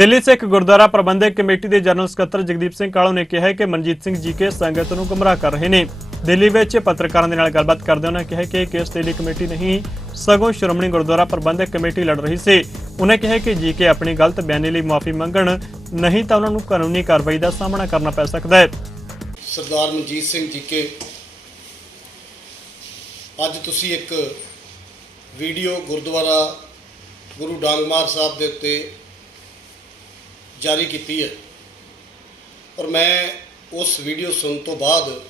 Delhi Sikh Gurdwara Prabandhak committee ਦੇ general ਸਕੱਤਰ ਜਗਦੀਪ ਸਿੰਘ ਕਾਲੋ ਨੇ ਕਿਹਾ ਕਿ ਮਨਜੀਤ ਸਿੰਘ ਜੀ ਕੇ ਸੰਗਤ ਨੂੰ ਗੁੰਮਰਾਹ ਕਰ ਰਹੇ ਨੇ। ਦਿੱਲੀ ਵਿੱਚ ਪੱਤਰਕਾਰਾਂ ਦੇ ਨਾਲ ਗੱਲਬਾਤ ਕਰਦੇ ਉਹਨਾਂ ਕਿਹਾ ਕਿ ਕੇਸ ਦਿੱਲੀ ਕਮੇਟੀ ਨਹੀਂ, ਸਗੋਂ ਸ਼੍ਰੋਮਣੀ ਗੁਰਦੁਆਰਾ ਪ੍ਰਬੰਧਕ ਕਮੇਟੀ ਲੜ ਰਹੀ ਸੀ। ਉਹਨਾਂ ਕਿਹਾ ਕਿ ਜੀ ਕੇ ਆਪਣੀ ਗਲਤ ਬਿਆਨੀ ਲਈ ਮਾਫੀ ਮੰਗਣ ਨਹੀਂ ਤਾਂ ਉਹਨਾਂ ਨੂੰ ਕਾਨੂੰਨੀ ਕਾਰਵਾਈ ਦਾ ਸਾਹਮਣਾ ਕਰਨਾ ਪੈ ਸਕਦਾ ਹੈ। ਸਰਦਾਰ ਮਨਜੀਤ ਸਿੰਘ ਜੀਕੇ ਅੱਜ ਤੁਸੀਂ ਇੱਕ ਵੀਡੀਓ ਗੁਰਦੁਆਰਾ ਗੁਰੂ ਡਾਂਗਮਾਰ ਸਾਹਿਬ ਦੇ ਉੱਤੇ ਜਾਰੀ ਕੀਤੀ ਹੈ। ਔਰ ਮੈਂ ਉਸ ਵੀਡੀਓ ਸੁਣਨ ਤੋਂ ਬਾਅਦ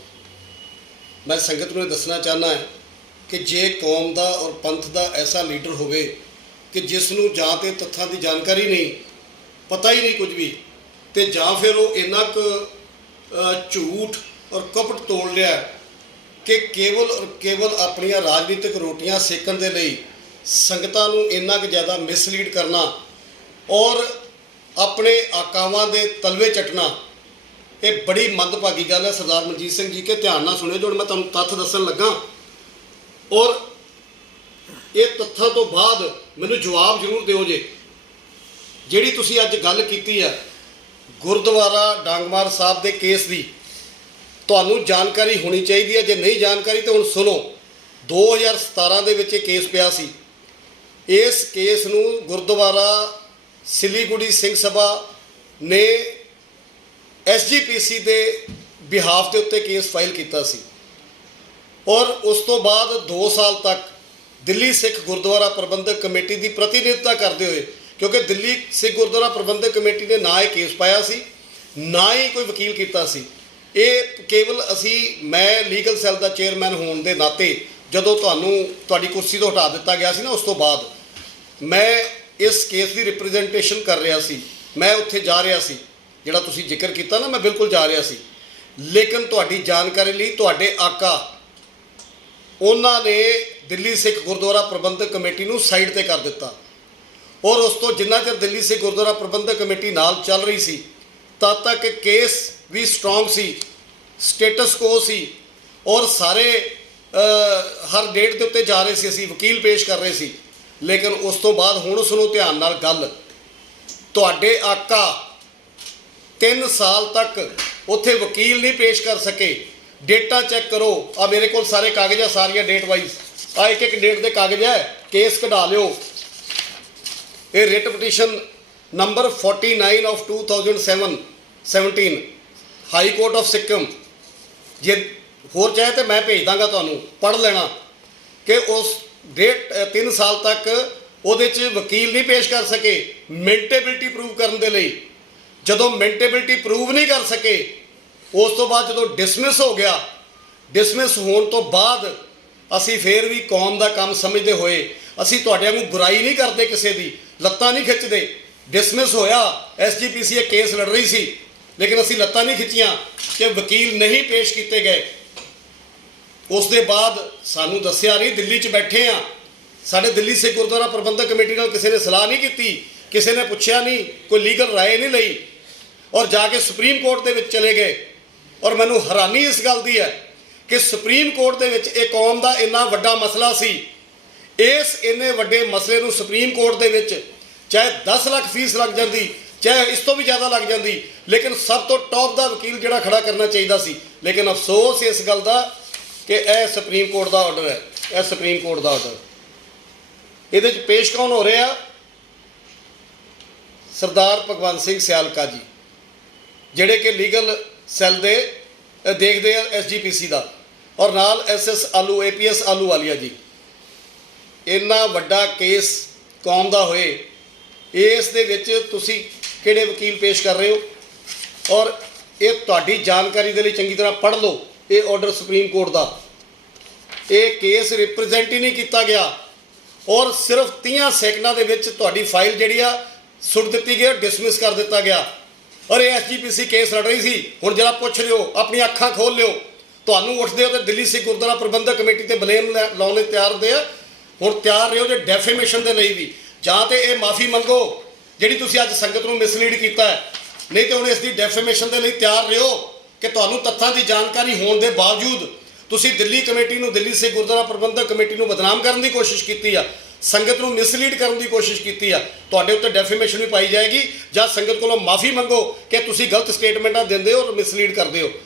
ਮੈਂ ਸੰਗਤ ਨੂੰ ਇਹ ਦੱਸਣਾ ਚਾਹਨਾ ਹੈ ਕਿ ਜੇ ਕੌਮ ਦਾ ਔਰ ਪੰਥ ਦਾ ਐਸਾ ਲੀਡਰ ਹੋਵੇ ਕਿ ਜਿਸ ਨੂੰ ਜਾਂ ਤੇ ਤੱਥਾਂ ਦੀ ਜਾਣਕਾਰੀ ਨਹੀਂ, ਪਤਾ ਹੀ ਨਹੀਂ ਕੁਝ ਵੀ, ਤੇ ਜਾਂ ਫਿਰ ਉਹ ਇੰਨਾ ਕੁ ਝੂਠ ਔਰ ਕਪਟ ਤੋੜ ਲਿਆ ਕਿ ਕੇਵਲ ਔਰ ਕੇਵਲ ਆਪਣੀਆਂ ਰਾਜਨੀਤਿਕ ਰੋਟੀਆਂ ਸੇਕਣ ਦੇ ਲਈ ਸੰਗਤਾਂ ਨੂੰ ਇੰਨਾ ਕੁ ਜ਼ਿਆਦਾ ਮਿਸਲੀਡ ਕਰਨਾ ਔਰ ਆਪਣੇ ਆਕਾਵਾਂ ਦੇ ਤਲਵੇ ਚਟਣਾ, ਇਹ ਬੜੀ ਮੰਦਭਾਗੀ ਗੱਲ ਹੈ ਸਰਦਾਰ ਮਨਜੀਤ ਸਿੰਘ ਜੀ ਕੇ ਧਿਆਨ ਨਾਲ ਸੁਣਿਓ, ਜੋ ਮੈਂ ਤੁਹਾਨੂੰ ਤੱਥ ਦੱਸਣ ਲੱਗਾ। ਔਰ ਇਹ ਤੱਥਾਂ ਤੋਂ ਬਾਅਦ ਮੈਨੂੰ ਜਵਾਬ ਜ਼ਰੂਰ ਦਿਓ ਜੇ। ਜਿਹੜੀ ਤੁਸੀਂ ਅੱਜ ਗੱਲ ਕੀਤੀ ਹੈ, ਗੁਰਦੁਆਰਾ ਡਾਂਗਮਾਰ ਸਾਹਿਬ ਦੇ ਕੇਸ ਦੀ, ਤੁਹਾਨੂੰ ਜਾਣਕਾਰੀ ਹੋਣੀ ਚਾਹੀਦੀ ਹੈ, ਜੇ ਨਹੀਂ ਜਾਣਕਾਰੀ ਤਾਂ ਹੁਣ ਸੁਣੋ। 2017 ਦੇ ਵਿੱਚ ਇਹ ਕੇਸ ਪਿਆ ਸੀ। ਇਸ ਕੇਸ ਨੂੰ ਗੁਰਦੁਆਰਾ ਸਿਲੀਗੁੜੀ ਸਿੰਘ ਸਭਾ ਨੇ ਐਸਜੀਪੀਸੀ ਦੇ ਬਿਹਾਫ ਦੇ ਉੱਤੇ ਕੇਸ ਫਾਈਲ ਕੀਤਾ ਸੀ। ਔਰ ਉਸ ਤੋਂ ਬਾਅਦ 2 ਸਾਲ ਤੱਕ ਦਿੱਲੀ ਸਿੱਖ ਗੁਰਦੁਆਰਾ ਪ੍ਰਬੰਧਕ ਕਮੇਟੀ ਦੀ ਪ੍ਰਤੀਨਿਧਤਾ ਕਰਦੇ ਹੋਏ, ਕਿਉਂਕਿ ਦਿੱਲੀ ਸਿੱਖ ਗੁਰਦੁਆਰਾ ਪ੍ਰਬੰਧਕ ਕਮੇਟੀ ਨੇ ਨਾ ਇਹ ਕੇਸ ਪਾਇਆ ਸੀ, ਨਾ ਹੀ ਕੋਈ ਵਕੀਲ ਕੀਤਾ ਸੀ। ਇਹ ਕੇਵਲ ਅਸੀਂ, ਮੈਂ ਲੀਗਲ ਸੈੱਲ ਦਾ ਚੇਅਰਮੈਨ ਹੋਣ ਦੇ ਨਾਤੇ ਜਦੋਂ ਤੁਹਾਨੂੰ ਤੁਹਾਡੀ ਕੁਰਸੀ ਤੋਂ ਹਟਾ ਦਿੱਤਾ ਗਿਆ ਸੀ ਨਾ ਉਸ ਤੋਂ ਬਾਅਦ, ਮੈਂ ਇਸ ਕੇਸ ਦੀ ਰਿਪਰੈਜ਼ੈਂਟੇਸ਼ਨ ਕਰ ਰਿਹਾ ਸੀ। ਮੈਂ ਉੱਥੇ ਜਾ ਰਿਹਾ ਸੀ। ਜਿਹੜਾ ਤੁਸੀਂ ਜ਼ਿਕਰ ਕੀਤਾ ਨਾ, ਮੈਂ ਬਿਲਕੁਲ ਜਾ ਰਿਹਾ ਸੀ। ਲੇਕਿਨ ਤੁਹਾਡੀ ਜਾਣਕਾਰੀ ਲਈ ਤੁਹਾਡੇ ਆਕਾ, ਉਹਨਾਂ ਨੇ ਦਿੱਲੀ ਸਿੱਖ ਗੁਰਦੁਆਰਾ ਪ੍ਰਬੰਧਕ ਕਮੇਟੀ ਨੂੰ ਸਾਈਡ ਤੇ ਕਰ ਦਿੱਤਾ। ਔਰ ਉਸ ਤੋਂ ਜਿੰਨਾ ਚਿਰ ਦਿੱਲੀ ਸਿੱਖ ਗੁਰਦੁਆਰਾ ਪ੍ਰਬੰਧਕ ਕਮੇਟੀ ਨਾਲ ਚੱਲ ਰਹੀ ਸੀ, ਤਦ ਤੱਕ ਕੇਸ ਵੀ ਸਟਰੋਂਗ ਸੀ ਸਟੇਟਸ ਕੋ ਸੀ। ਔਰ ਸਾਰੇ ਹਰ ਡੇਟ ਦੇ ਉੱਤੇ ਜਾ ਰਹੇ ਸੀ ਅਸੀਂ, ਵਕੀਲ ਪੇਸ਼ ਕਰ ਰਹੇ ਸੀ। ਲੇਕਿਨ ਉਸ ਤੋਂ ਬਾਅਦ ਹੁਣ ਉਸ ਨੂੰ ਧਿਆਨ ਨਾਲ ਗੱਲ। ਤੁਹਾਡੇ ਆਕਾ 3 ਸਾਲ ਤੱਕ ਉੱਥੇ ਵਕੀਲ ਨਹੀਂ ਪੇਸ਼ ਕਰ ਸਕੇ। ਡੇਟਾ ਚੈੱਕ ਕਰੋ। ਆ ਮੇਰੇ ਕੋਲ ਸਾਰੇ ਕਾਗਜ਼ ਆ ਸਾਰੀਆਂ ਡੇਟ ਵਾਈਜ਼ ਆ ਇੱਕ ਇੱਕ ਡੇਟ ਦੇ ਕਾਗਜ਼ ਹੈ। ਕੇਸ ਕਢਾ ਲਿਓ। ਇਹ writ petition number 49 of 2007 17 high court of Sikkim ਜੇ ਹੋਰ ਚਾਹੇ ਤੇ ਮੈਂ ਭੇਜ ਦਾਂਗਾ ਤੁਹਾਨੂੰ। ਪੜ੍ਹ ਲੈਣਾ ਕਿ ਉਸ ਡੇਢ 3 ਸਾਲ ਤੱਕ ਉਹਦੇ 'ਚ ਵਕੀਲ ਨਹੀਂ ਪੇਸ਼ ਕਰ ਸਕੇ, ਮੈਂਟੇਬਿਲਟੀ ਪ੍ਰੂਵ ਕਰਨ ਦੇ ਲਈ। ਜਦੋਂ ਮੈਂਟੇਬਿਲਟੀ ਪ੍ਰੂਵ ਨਹੀਂ ਕਰ ਸਕੇ, ਉਸ ਤੋਂ ਬਾਅਦ ਜਦੋਂ ਡਿਸਮਿਸ ਹੋ ਗਿਆ ਡਿਸਮਿਸ ਹੋਣ ਤੋਂ ਬਾਅਦ ਅਸੀਂ ਫੇਰ ਵੀ ਕੌਮ ਦਾ ਕੰਮ ਸਮਝਦੇ ਹੋਏ, ਅਸੀਂ ਤੁਹਾਡੇ ਨੂੰ ਬੁਰਾਈ ਨਹੀਂ ਕਰਦੇ ਕਿਸੇ ਦੀ, ਲੱਤਾਂ ਨਹੀਂ ਖਿੱਚਦੇ। ਡਿਸਮਿਸ ਹੋਇਆ ਐਸਜੀਪੀਸੀ ਇਹ ਕੇਸ ਲੜ ਰਹੀ ਸੀ, ਲੇਕਿਨ ਅਸੀਂ ਲੱਤਾਂ ਨਹੀਂ ਖਿੱਚੀਆਂ ਕਿ ਵਕੀਲ ਨਹੀਂ ਪੇਸ਼ ਕੀਤੇ ਗਏ। ਉਸ ਦੇ ਬਾਅਦ ਸਾਨੂੰ ਦੱਸਿਆ ਨਹੀਂ, ਦਿੱਲੀ 'ਚ ਬੈਠੇ ਆ। ਸਾਡੇ ਦਿੱਲੀ ਸਿੱਖ ਗੁਰਦੁਆਰਾ ਪ੍ਰਬੰਧਕ ਕਮੇਟੀ ਨਾਲ ਕਿਸੇ ਨੇ ਸਲਾਹ ਨਹੀਂ ਕੀਤੀ, ਕਿਸੇ ਨੇ ਪੁੱਛਿਆ ਨਹੀਂ, ਕੋਈ ਲੀਗਲ ਰਾਏ ਨਹੀਂ ਲਈ। ਔਰ ਜਾ ਕੇ ਸੁਪਰੀਮ ਕੋਰਟ ਦੇ ਵਿੱਚ ਚਲੇ ਗਏ। ਔਰ ਮੈਨੂੰ ਹੈਰਾਨੀ ਇਸ ਗੱਲ ਦੀ ਹੈ ਕਿ ਸੁਪਰੀਮ ਕੋਰਟ ਦੇ ਵਿੱਚ ਇਹ ਕੌਮ ਦਾ ਇੰਨਾ ਵੱਡਾ ਮਸਲਾ ਸੀ। ਇਸ ਇੰਨੇ ਵੱਡੇ ਮਸਲੇ ਨੂੰ ਸੁਪਰੀਮ ਕੋਰਟ ਦੇ ਵਿੱਚ ਚਾਹੇ 10 ਲੱਖ ਫੀਸ ਲੱਗ ਜਾਂਦੀ, ਚਾਹੇ ਇਸ ਤੋਂ ਵੀ ਜ਼ਿਆਦਾ ਲੱਗ ਜਾਂਦੀ, ਲੇਕਿਨ ਸਭ ਤੋਂ ਟੌਪ ਦਾ ਵਕੀਲ ਜਿਹੜਾ ਖੜਾ ਕਰਨਾ ਚਾਹੀਦਾ ਸੀ। ਲੇਕਿਨ ਅਫਸੋਸ ਇਸ ਗੱਲ ਦਾ ਕਿ ਇਹ ਸੁਪਰੀਮ ਕੋਰਟ ਦਾ ਆਰਡਰ ਹੈ ਇਹ ਸੁਪਰੀਮ ਕੋਰਟ ਦਾ ਆਰਡਰ ਇਹਦੇ 'ਚ ਪੇਸ਼ ਕੌਣ ਹੋ ਰਿਹਾ? ਸਰਦਾਰ ਭਗਵੰਤ ਸਿੰਘ ਸਿਆਲਕਾ ਜੀ ਜਿਹੜੇ ਕਿ ਲੀਗਲ ਸੈੱਲ ਦੇ ਅ, ਦੇਖਦੇ ਆ ਐਸਜੀਪੀਸੀ ਦਾ। ਔਰ ਨਾਲ ਐਸਐਸ ਆਲੂ ਏਪੀਐਸ ਆਲੂ ਵਾਲੀਆ ਜੀ। ਇੰਨਾ ਵੱਡਾ ਕੇਸ ਕੌਮ ਦਾ ਹੋਏ ਇਸ ਦੇ ਵਿੱਚ ਤੁਸੀਂ ਕਿਹੜੇ ਵਕੀਲ ਪੇਸ਼ ਕਰ ਰਹੇ ਹੋ? ਔਰ ਇਹ ਤੁਹਾਡੀ ਜਾਣਕਾਰੀ ਦੇ ਲਈ ਚੰਗੀ ਤਰ੍ਹਾਂ ਪੜ੍ਹ ਲਓ। ਇਹ ਆਰਡਰ ਸੁਪਰੀਮ ਕੋਰਟ ਦਾ। ਇਹ ਕੇਸ ਰਿਪਰੈਜ਼ੈਂਟ ਹੀ ਨਹੀਂ ਕੀਤਾ ਗਿਆ। ਔਰ ਸਿਰਫ 30 ਸੈਕਿੰਡਾਂ ਦੇ ਵਿੱਚ ਤੁਹਾਡੀ ਫਾਈਲ ਜਿਹੜੀ ਆ, ਸੁੱਟ ਦਿੱਤੀ ਗਈ ਡਿਸਮਿਸ ਕਰ ਦਿੱਤਾ ਗਿਆ। ਔਰ ਇਹ ਐਸਜੀਪੀਸੀ ਕੇਸ ਲੜ ਰਹੀ ਸੀ। ਹੁਣ ਜਰਾ ਪੁੱਛ ਲਿਓ ਆਪਣੀ ਅੱਖਾਂ ਖੋਲ ਲਿਓ। ਤੁਹਾਨੂੰ ਉੱਠਦੇ ਹੋ ਤੇ ਦਿੱਲੀ ਸਿੱਖ ਗੁਰਦੁਆਰਾ ਪ੍ਰਬੰਧਕ ਕਮੇਟੀ ਤੇ ਬਲੇਮ ਲਾਉਣ ਲਈ ਤਿਆਰ ਹੁੰਦੇ ਆ। ਹੁਣ ਤਿਆਰ ਰਹੋ ਜੇ ਡੈਫੇਮੇਸ਼ਨ ਦੇ ਲਈ ਵੀ। ਜਾਂ ਤੇ ਇਹ ਮਾਫੀ ਮੰਗੋ, ਜਿਹੜੀ ਤੁਸੀਂ ਅੱਜ ਸੰਗਤ ਨੂੰ ਮਿਸਲੀਡ ਕੀਤਾ ਨਹੀਂ ਤੇ ਹੁਣ ਇਸ ਦੀ ਡੈਫੇਮੇਸ਼ਨ ਦੇ ਲਈ ਤਿਆਰ ਰਹੋ ਕਿ ਤੁਹਾਨੂੰ ਤੱਥਾਂ ਦੀ ਜਾਣਕਾਰੀ ਹੋਣ ਦੇ ਬਾਵਜੂਦ ਤੁਸੀਂ ਦਿੱਲੀ ਕਮੇਟੀ ਨੂੰ, ਦਿੱਲੀ ਸਿੱਖ ਗੁਰਦੁਆਰਾ ਪ੍ਰਬੰਧਕ ਕਮੇਟੀ ਨੂੰ ਬਦਨਾਮ ਕਰਨ ਦੀ ਕੋਸ਼ਿਸ਼ ਕੀਤੀ ਆ, ਸੰਗਤ ਨੂੰ ਮਿਸਲੀਡ ਕਰਨ ਦੀ ਕੋਸ਼ਿਸ਼ ਕੀਤੀ ਆ, ਤੁਹਾਡੇ ਉੱਤੇ ਡੈਫੀਮੇਸ਼ਨ ਵੀ ਪਾਈ ਜਾਏਗੀ ਜਾਂ ਸੰਗਤ ਕੋਲੋਂ ਮਾਫੀ ਮੰਗੋ ਕਿ ਤੁਸੀਂ ਗਲਤ ਸਟੇਟਮੈਂਟਾਂ ਦਿੰਦੇ ਹੋ ਔਰ ਮਿਸਲੀਡ ਕਰਦੇ ਹੋ।